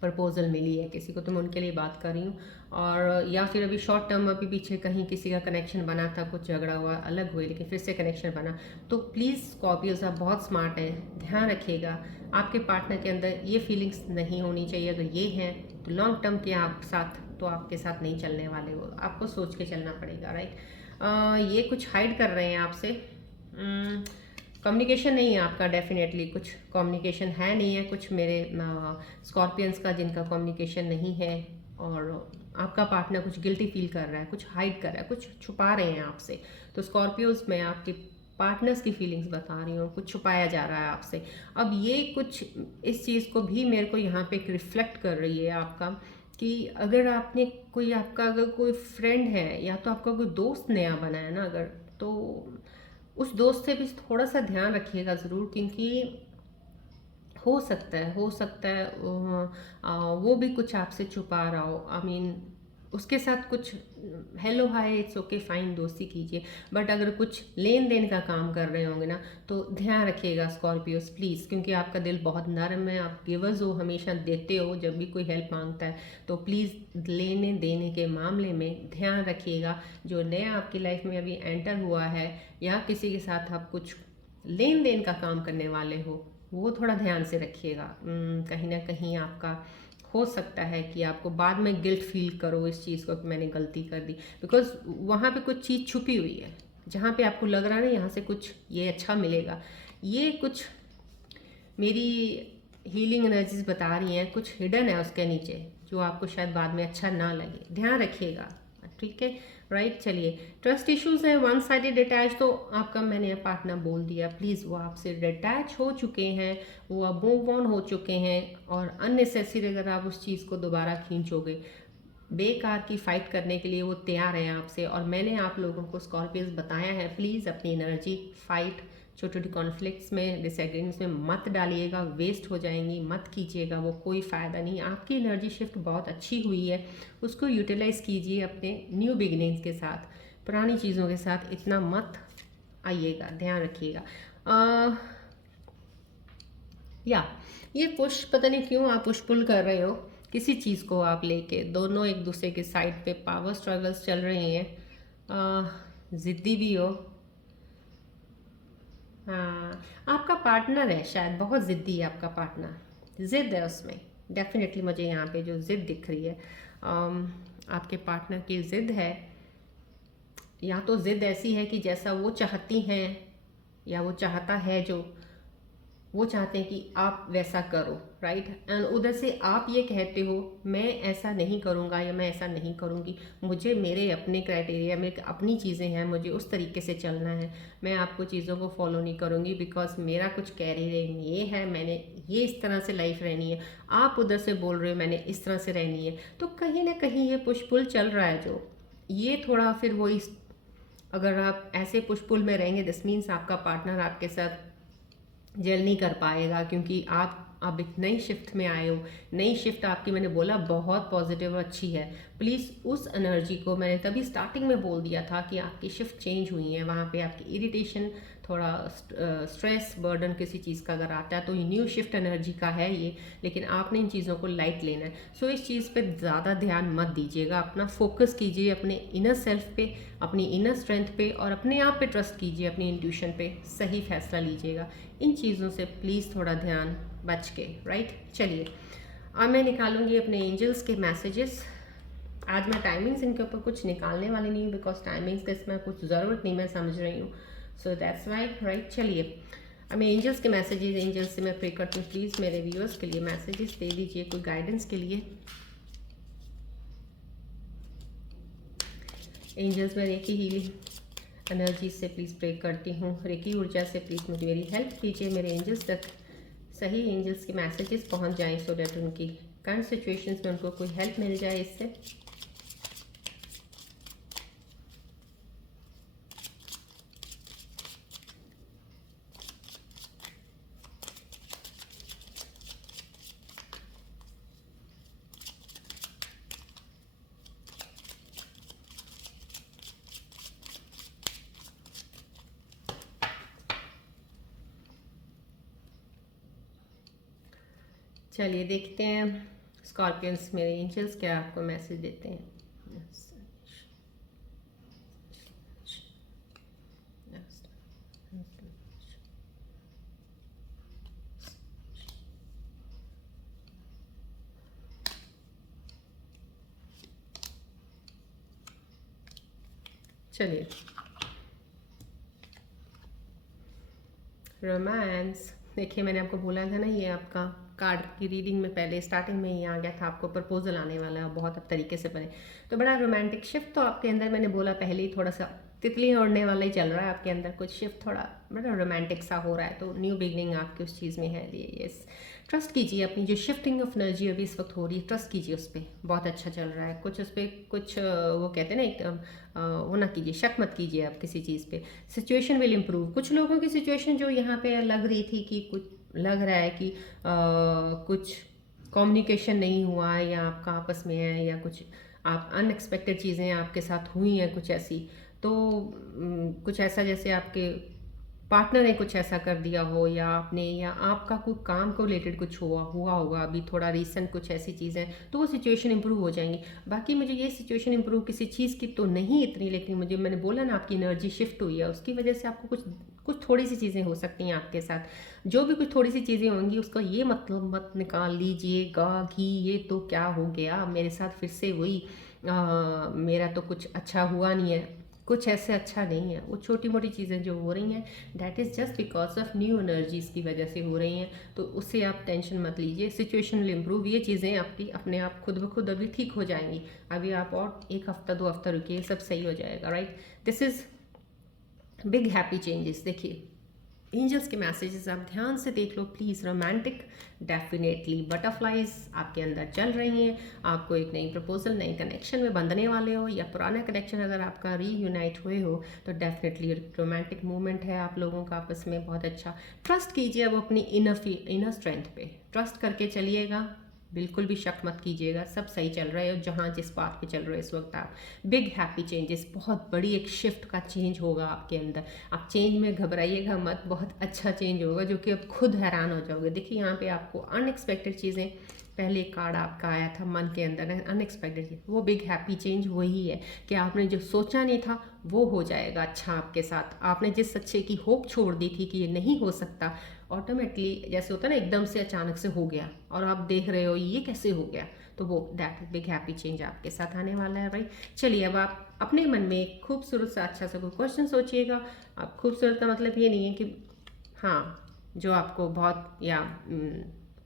प्रपोजल मिली है किसी को, तो मैं उनके लिए बात कर रही हूँ। और या फिर अभी शॉर्ट टर्म अभी पीछे कहीं किसी का कनेक्शन बना था, कुछ झगड़ा हुआ, अलग हुए, लेकिन फिर से कनेक्शन बना, तो प्लीज़ स्कॉर्पियोज आप बहुत स्मार्ट हैं, ध्यान रखिएगा आपके पार्टनर के अंदर ये फीलिंग्स नहीं होनी चाहिए। अगर ये हैं तो लॉन्ग टर्म के आप साथ तो आपके साथ नहीं चलने वाले, वो आपको सोच के चलना पड़ेगा, राइट। ये कुछ हाइड कर रहे हैं आपसे, कम्युनिकेशन नहीं है आपका, डेफिनेटली कुछ कम्युनिकेशन है नहीं है, कुछ मेरे स्कॉर्पियंस का जिनका कम्युनिकेशन नहीं है, और आपका पार्टनर कुछ गिल्टी फील कर रहा है, कुछ हाइड कर रहा है, कुछ छुपा रहे हैं आपसे। तो स्कॉर्पियोज में आपके पार्टनर्स की फीलिंग्स बता रही हूँ, कुछ छुपाया जा रहा है आपसे। अब ये कुछ इस चीज़ को भी मेरे को यहाँ पे एक रिफ्लेक्ट कर रही है आपका, कि अगर आपने कोई, आपका अगर कोई फ्रेंड है या तो आपका कोई दोस्त नया बना है ना अगर, तो उस दोस्त से भी थोड़ा सा ध्यान रखिएगा ज़रूर, क्योंकि हो सकता है वो भी कुछ आपसे छुपा रहा हो। आई मीन उसके साथ कुछ hello hi it's okay fine दोस्ती कीजिए, बट अगर कुछ लेन देन का काम कर रहे होंगे ना, तो ध्यान रखिएगा स्कॉर्पियोस प्लीज़, क्योंकि आपका दिल बहुत नरम है, आप गिवर्स हो, हमेशा देते हो जब भी कोई हेल्प मांगता है। तो प्लीज़ लेने देने के मामले में ध्यान रखिएगा। जो नया आपकी लाइफ में अभी एंटर हुआ है या किसी के साथ आप कुछ लेन देन का काम करने वाले हो, वो थोड़ा ध्यान से रखिएगा। कहीं ना कहीं आपका हो सकता है कि आपको बाद में गिल्ट फील करो इस चीज़ को कि मैंने गलती कर दी, बिकॉज वहाँ पे कुछ चीज़ छुपी हुई है, जहाँ पे आपको लग रहा है ना यहाँ से कुछ ये अच्छा मिलेगा, ये कुछ मेरी हीलिंग एनर्जीज बता रही हैं, कुछ हिडन है उसके नीचे जो आपको शायद बाद में अच्छा ना लगे, ध्यान रखिएगा, ठीक है, राइट। चलिए, ट्रस्ट इश्यूज हैं, वन साइडेड अटैच, तो आपका मैंने पार्टनर बोल दिया, प्लीज़ वो आपसे डिटैच हो चुके हैं, वो अब मूव ऑन हो चुके हैं, और अननेसेसरी अगर आप उस चीज़ को दोबारा खींचोगे, बेकार की फाइट करने के लिए वो तैयार है आपसे। और मैंने आप लोगों को स्कॉर्पियंस बताया है, प्लीज़ अपनी एनर्जी फाइट, छोटी छोटी कॉन्फ्लिक्ट्स में, डिसएग्रीमेंट्स में मत डालिएगा, वेस्ट हो जाएंगी, मत कीजिएगा, वो कोई फ़ायदा नहीं। आपकी एनर्जी शिफ्ट बहुत अच्छी हुई है, उसको यूटिलाइज़ कीजिए अपने न्यू बिगिनिंग्स के साथ, पुरानी चीज़ों के साथ इतना मत आइएगा, ध्यान रखिएगा। या ये पुश, पता नहीं क्यों आप पुश पुल कर रहे हो किसी चीज़ को आप लेके, दोनों एक दूसरे के साइड पे पावर स्ट्रगल्स चल रही हैं, ज़िद्दी भी हो। हाँ, आपका पार्टनर है शायद बहुत ज़िद्दी है, आपका पार्टनर ज़िद है उसमें, डेफिनेटली मुझे यहाँ पे जो ज़िद दिख रही है, आपके पार्टनर की ज़िद है, या तो ज़िद ऐसी है कि जैसा वो चाहती हैं या वो चाहता है, जो वो चाहते हैं कि आप वैसा करो, राइट। एंड उधर से आप ये कहते हो मैं ऐसा नहीं करूँगा या मैं ऐसा नहीं करूँगी, मुझे मेरे अपने क्राइटेरिया, मेरे अपनी चीज़ें हैं, मुझे उस तरीके से चलना है, मैं आपको चीज़ों को फॉलो नहीं करूँगी बिकॉज मेरा कुछ कैरियर ये है, मैंने ये इस तरह से लाइफ रहनी है, आप उधर से बोल रहे हो मैंने इस तरह से रहनी है। तो कहीं ना कहीं ये पुश पुल चल रहा है, जो ये थोड़ा फिर वही, अगर आप ऐसे पुश पुल में रहेंगे दिस मीन्स आपका पार्टनर आपके साथ जेल नहीं कर पाएगा, क्योंकि आप अब एक नई शिफ्ट में आए हो। नई शिफ्ट आपकी, मैंने बोला, बहुत पॉजिटिव और अच्छी है। प्लीज़ उस एनर्जी को, मैंने तभी स्टार्टिंग में बोल दिया था कि आपकी शिफ्ट चेंज हुई है, वहाँ पे आपकी इरिटेशन, थोड़ा स्ट्रेस बर्डन किसी चीज़ का अगर आता है तो ये न्यू शिफ्ट एनर्जी का है ये, लेकिन आपने इन चीज़ों को लाइट लेना है। सो इस चीज़ पे ज़्यादा ध्यान मत दीजिएगा, अपना फोकस कीजिए अपने इनर सेल्फ पे, अपनी इनर स्ट्रेंथ पे, और अपने आप पे ट्रस्ट कीजिए, अपनी इंट्यूशन पे सही फैसला लीजिएगा। इन चीज़ों से प्लीज़ थोड़ा ध्यान बच के, राइट। चलिए, अब मैं निकालूंगी अपने एंजल्स के मैसेजेस। आज मैं टाइमिंग्स इनके ऊपर कुछ निकालने वाली नहीं हूँ, बिकॉज टाइमिंग्स का इसमें कुछ ज़रूरत नहीं, मैं समझ रही हूँ, सो दैट्स वाई, राइट। चलिए, अब मैं एंजल्स के मैसेजेस, एंजल्स से मैं प्रे करती हूँ, प्लीज़ मेरे व्यूअर्स के लिए मैसेजेस दे दीजिए कोई गाइडेंस के लिए। एंजल्स में रेकी हीलिंग एनर्जी से प्लीज़ प्रे करती हूँ, रेकी ऊर्जा से प्लीज़ मुझे मेरी हेल्प कीजिए, मेरे एंजल्स तक सही एंजल्स के मैसेजेस पहुँच जाएँ, सो डैट उनकी करंट सिचुएशंस में उनको कोई हेल्प मिल जाए इससे। चलिए देखते हैं स्कॉर्पियंस मेरे एंजल्स क्या आपको मैसेज देते हैं? चलिए, रोमांस। देखिए, मैंने आपको बोला था ना, ये आपका कार्ड की रीडिंग में पहले स्टार्टिंग में ही आ गया था, आपको प्रपोजल आने वाला है बहुत अब तरीके से बने। तो बड़ा रोमांटिक शिफ्ट तो आपके अंदर, मैंने बोला पहले ही, थोड़ा सा तितली उड़ने वाला ही चल रहा है आपके अंदर, कुछ शिफ्ट थोड़ा बड़ा रोमांटिक सा हो रहा है। तो न्यू बिगनिंग आपकी उस चीज़ में है। यस, ट्रस्ट कीजिए अपनी जो शिफ्टिंग ऑफ एनर्जी अभी इस वक्त हो रही है, ट्रस्ट कीजिए उस पर, बहुत अच्छा चल रहा है। कुछ उस पर कुछ वो कहते हैं ना, एक वो ना कीजिए, शक मत कीजिए आप किसी चीज़ पे। Situation will improve. कुछ लोगों की सिचुएशन जो यहाँ पे लग रही थी कि कुछ लग रहा है कि कुछ कम्युनिकेशन नहीं हुआ है या आपका आपस में है, या कुछ आप अनएक्सपेक्टेड चीज़ें आपके साथ हुई हैं कुछ ऐसी। तो कुछ ऐसा जैसे आपके पार्टनर ने कुछ ऐसा कर दिया हो, या आपने, या आपका कोई काम को रिलेटेड कुछ हुआ होगा अभी थोड़ा रिसेंट, कुछ ऐसी चीज़ें, तो वो सिचुएशन इंप्रूव हो जाएंगी। बाकी मुझे ये सिचुएशन इंप्रूव किसी चीज़ की तो नहीं इतनी, लेकिन मुझे, मैंने बोला ना, आपकी एनर्जी शिफ्ट हुई है, उसकी वजह से आपको कुछ कुछ थोड़ी सी चीज़ें हो सकती हैं आपके साथ। जो भी कुछ थोड़ी सी चीज़ें होंगी, उसका ये मतलब मत निकाल लीजिएगा कि ये तो क्या हो गया मेरे साथ, फिर से वही मेरा तो कुछ अच्छा हुआ नहीं है। कुछ ऐसे अच्छा नहीं है। वो छोटी मोटी चीज़ें जो हो रही हैं, that is just because of new energies की वजह से हो रही हैं। तो उससे आप टेंशन मत लीजिए, सिचुएशन विल इम्प्रूव। ये चीज़ें आपकी अपने आप खुद ब खुद अभी ठीक हो जाएंगी। अभी आप और एक हफ्ता 2 हफ्ता रुकिए, सब सही हो जाएगा। Right, this is big happy changes. देखिए, एंजल्स के मैसेजेस आप ध्यान से देख लो प्लीज़। रोमांटिक, डेफिनेटली बटरफ्लाइज आपके अंदर चल रही हैं। आपको एक नई प्रपोजल, नई कनेक्शन में बंधने वाले हो, या पुराना कनेक्शन अगर आपका रीयूनाइट हुए हो, तो डेफिनेटली रोमांटिक मूवमेंट है आप लोगों का आपस में, बहुत अच्छा। ट्रस्ट कीजिए अब अपनी इनर स्ट्रेंथ पे, ट्रस्ट करके चलिएगा, बिल्कुल भी शक मत कीजिएगा, सब सही चल रहा है। और जहाँ जिस बात पे चल रहे हो इस वक्त आप, बिग हैप्पी चेंजेस, बहुत बड़ी एक शिफ्ट का चेंज होगा आपके अंदर। आप चेंज में घबराइएगा मत, बहुत अच्छा चेंज होगा जो कि आप खुद हैरान हो जाओगे। देखिए, यहाँ पे आपको अनएक्सपेक्टेड चीज़ें, पहले कार्ड आपका आया था मन के अंदर अनएक्सपेक्टेड चीज़, वो बिग हैप्पी चेंज वही है कि आपने जो सोचा नहीं था वो हो जाएगा अच्छा आपके साथ। आपने जिस अच्छे की होप छोड़ दी थी कि ये नहीं हो सकता, ऑटोमेटिकली जैसे होता है ना, एकदम से अचानक से हो गया और आप देख रहे हो ये कैसे हो गया। तो वो दैट बिग हैप्पी चेंज आपके साथ आने वाला है भाई। चलिए, अब आप अपने मन में एक खूबसूरत सा अच्छा सा कोई क्वेश्चन सोचिएगा। आप खूबसूरत का मतलब ये नहीं है कि हाँ, जो आपको बहुत या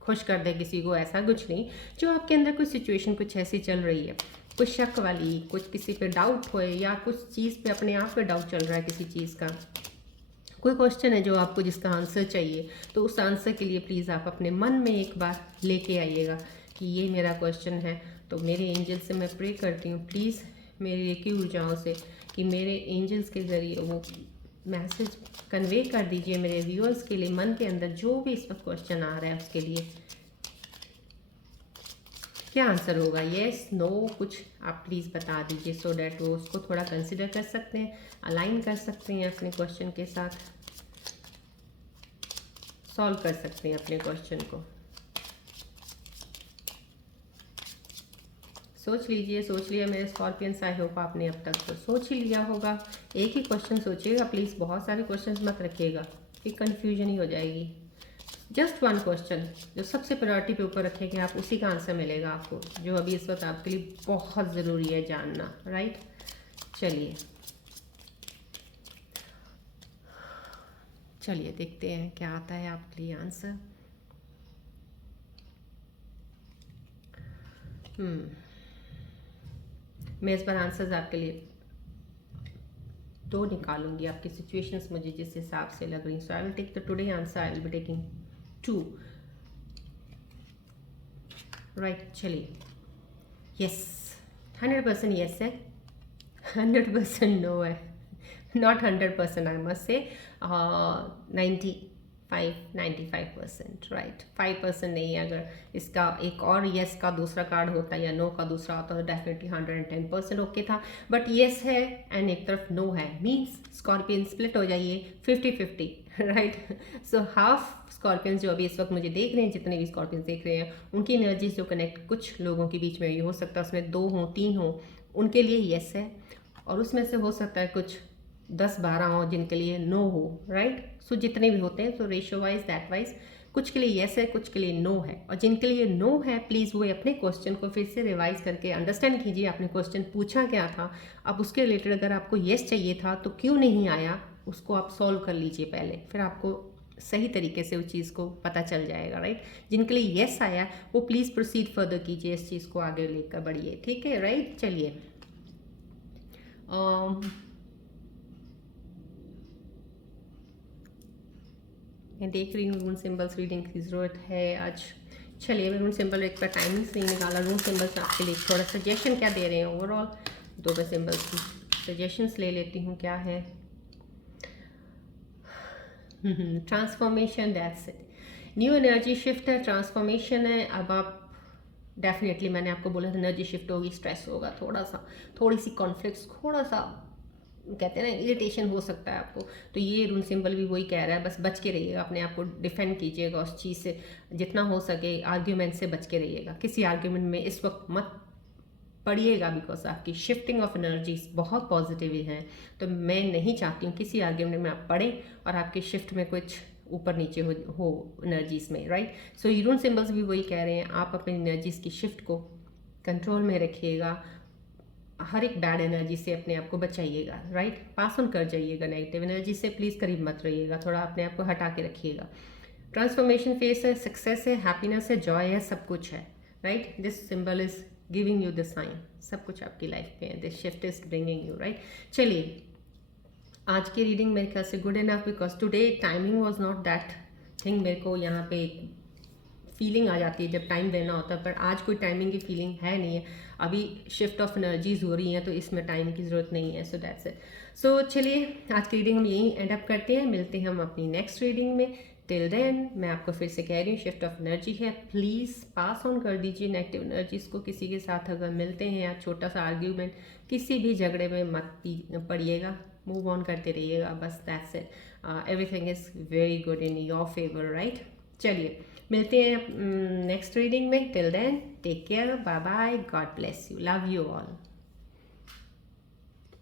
खुश कर दे किसी को, ऐसा कुछ नहीं। जो आपके अंदर कुछ सिचुएशन कुछ ऐसी चल रही है, कुछ शक वाली, कुछ किसी पे डाउट होए, या कुछ चीज़ पे अपने आप पे डाउट चल रहा है किसी चीज़ का, कोई क्वेश्चन है जो आपको जिसका आंसर चाहिए, तो उस आंसर के लिए प्लीज़ आप अपने मन में एक बार लेके आइएगा कि ये मेरा क्वेश्चन है। तो मेरे एंजल से मैं प्रे करती हूँ प्लीज़ मेरी एक ही ऊर्जाओं से कि मेरे एंजल्स के ज़रिए वो मैसेज कन्वे कर दीजिए मेरे व्यूअर्स के लिए, मन के अंदर जो भी इस वक्त क्वेश्चन आ रहा है उसके लिए क्या आंसर होगा, येस नो, कुछ आप प्लीज़ बता दीजिए, सो डैट वो उसको थोड़ा कंसिडर कर सकते हैं, अलाइन कर सकते हैं अपने क्वेश्चन के साथ, सॉल्व कर सकते हैं अपने क्वेश्चन को। सोच लीजिए, सोच लिया मेरे स्कॉर्पियंस? आई होप आपने अब तक तो सोच ही लिया होगा। एक ही क्वेश्चन सोचिएगा प्लीज़, बहुत सारे क्वेश्चंस मत रखिएगा, फिर कन्फ्यूजन ही हो जाएगी। जस्ट वन क्वेश्चन जो सबसे प्रायोरिटी पे ऊपर रखेंगे आप, उसी का आंसर मिलेगा आपको, जो अभी इस वक्त आपके लिए बहुत ज़रूरी है जानना। राइट, चलिए चलिए देखते हैं क्या आता है आपके लिए आंसर। मैं इस बार आंसर्स आपके लिए 2 निकालूंगी, आपकी सिचुएशंस मुझे जिस हिसाब से लग रही। So I will take the today answer, I will be taking 2। Right, चलिए, यस 100% यस है, 100% नो है, not 100%, I must say 90 95% right. 5% नहीं, अगर इसका एक और येस का दूसरा कार्ड होता या नो का दूसरा होता तो डेफिनेटली 110% ओके था, बट येस है एंड एक तरफ नो है, मीन्स स्कॉर्पियन स्प्लिट हो जाइए 50-50 राइट। सो हाफ स्कॉर्पियंस जो अभी इस वक्त मुझे देख रहे हैं, जितने भी स्कॉर्पियंस देख रहे हैं, उनकी एनर्जीज जो कनेक्ट कुछ लोगों के बीच में ये हो सकता है उसमें 2 हो 3 हो, उनके लिए येस है, और उसमें से हो सकता है कुछ 10-12 हो जिनके लिए नो हो, राइट। सो जितने भी होते हैं, so ratio wise that wise कुछ के लिए येस है, कुछ के लिए नो है, और जिनके लिए नो है प्लीज़ वो अपने क्वेश्चन को फिर से रिवाइज करके अंडरस्टैंड कीजिए आपने क्वेश्चन पूछा क्या था। अब उसके रिलेटेड अगर आपको येस चाहिए था तो क्यों नहीं आया, उसको आप सॉल्व कर लीजिए पहले, फिर आपको सही तरीके से उस चीज़ को पता चल जाएगा, राइट। जिनके लिए येस आया वो प्लीज़ प्रोसीड फर्दर कीजिए, इस चीज़ को आगे लेकर बढ़िए, ठीक है, राइट। चलिए मैं देख रही हूँ रून सिंबल्स रीडिंग की ज़रूरत है आज। चलिए मैं रून सिंबल एक बार टाइमिंग्स नहीं निकाला, रून सिंबल्स आपके लिए थोड़ा सजेशन क्या दे रहे हैं ओवरऑल, 2 मैं सिंबल्स की सजेशंस ले लेती हूँ क्या है। Transformation, that's it, new energy shift है, ट्रांसफॉर्मेशन है। अब आप डेफिनेटली, मैंने आपको बोला था एनर्जी शिफ्ट होगी, स्ट्रेस होगा, थोड़ा सा, थोड़ी सी कॉन्फ्लिक्ट्स, थोड़ा सा कहते हैं ना इरिटेशन हो सकता है आपको, तो ये रून सिंबल भी वही कह रहा है, बस बच के रहिएगा, अपने आप को डिफेंड कीजिएगा उस चीज़ से जितना हो सके, आर्ग्यूमेंट से बच के रहिएगा, किसी आर्ग्यूमेंट में इस वक्त मत पढ़िएगा, बिकॉज आपकी शिफ्टिंग ऑफ एनर्जीज बहुत पॉजिटिव है, तो मैं नहीं चाहती हूँ किसी आर्ग्यूमेंट में आप पढ़ें और आपकी शिफ्ट में कुछ ऊपर नीचे हो एनर्जीज में, राइट। सो रून सिंबल्स भी वही कह रहे हैं, आप अपनी एनर्जीज की शिफ्ट को कंट्रोल में रखिएगा, हर एक बैड एनर्जी से अपने आप को बचाइएगा, राइट। पास ऑन कर जाइएगा नेगेटिव एनर्जी से, प्लीज़ करीब मत रहिएगा, थोड़ा अपने आप को हटा के रखिएगा। ट्रांसफॉर्मेशन फेस है, सक्सेस है, हैप्पीनेस है, जॉय है, सब कुछ है, right. This symbol is giving you the sign, सब कुछ आपकी लाइफ में है, this shift is bringing you, right. चलिए आज की रीडिंग मेरे ख्याल से good enough, because today timing was not that thing, मेरे को यहाँ पे फीलिंग आ जाती है जब टाइम देना होता है, पर आज कोई टाइमिंग की फीलिंग है नहीं है, अभी शिफ्ट ऑफ एनर्जीज हो रही हैं तो इसमें टाइम की ज़रूरत नहीं है। So that's it. सो चलिए आज की रीडिंग हम यहीं एंड अप करते हैं, मिलते हैं हम अपनी नेक्स्ट रीडिंग में। टिल देन मैं आपको फिर से कह रही हूँ, शिफ्ट ऑफ एनर्जी है, प्लीज़ पास ऑन कर दीजिए नेगेटिव एनर्जीज को, किसी के साथ अगर मिलते हैं या छोटा सा आर्ग्यूमेंट, किसी भी झगड़े में मत पड़िएगा, मूव ऑन करते रहिएगा, बस that's it. Everything is very good in your favour, right. चलिए मिलते हैं नेक्स्ट रीडिंग में, till then take care, bye bye, God bless you, love you all.